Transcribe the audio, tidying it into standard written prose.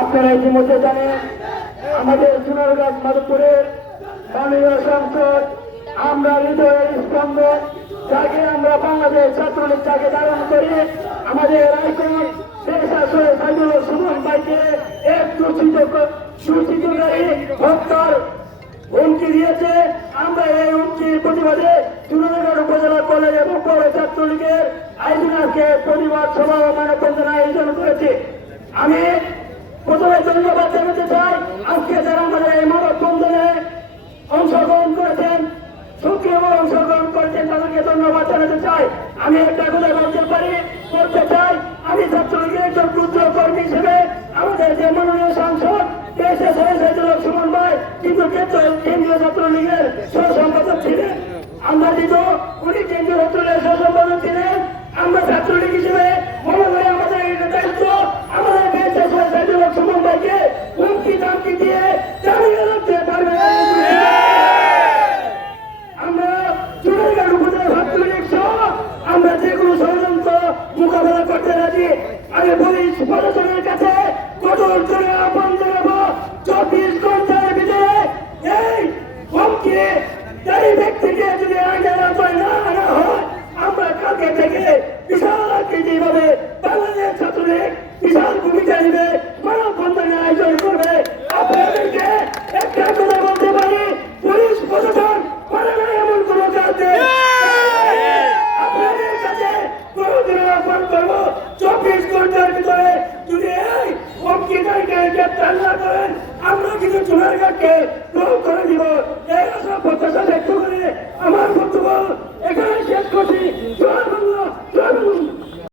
আপনারা ইতিমধ্যে জানেন আমাদের সোনারগাঁ মাধবপুরের মাননীয় সাংসদ আমরা হৃদয়ের স্পন্দন যাকে আমরা বাংলাদেশ ছাত্রলীগ যাকে ধারণ করি আমাদের আইকন সাইদুল সুমন ভাইকে এক সুচিতকারী হত্যার হুমকি দিয়েছে। আমরা এই হুমকির প্রতিবাদে সোনারগাঁ উপজেলা কলেজ এবং পৌর ছাত্রলীগের আয়োজনকে প্রতিবাদ সভা ও মানববন্ধন আয়োজন করেছে। আমি প্রথমে ধন্যবাদ জানাতে চাই আজকে যারা আমাদের এই মানববন্ধনে অংশগ্রহণ করেছেন সক্রিয়ভাবে অংশগ্রহণ করেছেন তাদেরকে ধন্যবাদ জানাতে চাই। আমি একটা কথা করতে চাই আমি ছাত্রলীগের একজন ক্ষুদ্র কর্মী হিসেবে আমাদের যে মাননীয় সাংসদ সাইদুল সুমন ভাই কিন্তু কেন্দ্রীয় ছাত্রলীগের সহ সম্পাদক ছিলেন। আমরা কিন্তু উনি কেন্দ্রীয় ছাত্রলীগের সহ সম্পাদক ছিলেন। আমরা ছাত্রলীগ হিসেবে মনে করি আমাদের দায়িত্ব আমাদের সাইদুল সুমন ভাইকে হুমকি দামকি দিয়ে জানিয়ে রাখতে পারবে। আমরা সোনারগাঁ উপজেলা ছাত্রলীগ সহ আমরা যে কোনো ষড়যন্ত্র মোকাবেলা করতে রাজি। আমি পুলিশ প্রশাসনের কাছে কঠোর করে আহ্বান জানাবো 24 ঘন্টার ভিতরে এই হুমকি এই ব্যক্তিকে যদি আইনের আওতায় না আনা হয় আমরা কালকে থেকে বিশাল আকৃতি ভাবে বাংলাদেশ ছাত্রলীগ বিশাল ভূমিকা নিবে মানববন্ধনের আয়োজন করবে। আপনাদেরকে একটা কথা বলতে পারি পুলিশ প্রশাসন পারে না এমন কোন কাজ নেই। আপনাদের কাছে কোনদিন আহ্বান করবো 24 ঘন্টার ভিতরে যদি এই হুমকিকারীকে গ্রেপ্তার না করেন আমরা কিন্তু সোনারগাঁকে গ্রহণ করে দিব। এই আশা প্রত্যাশা ব্যক্ত করে আমার বক্তব্য এখানে শেষ করছি।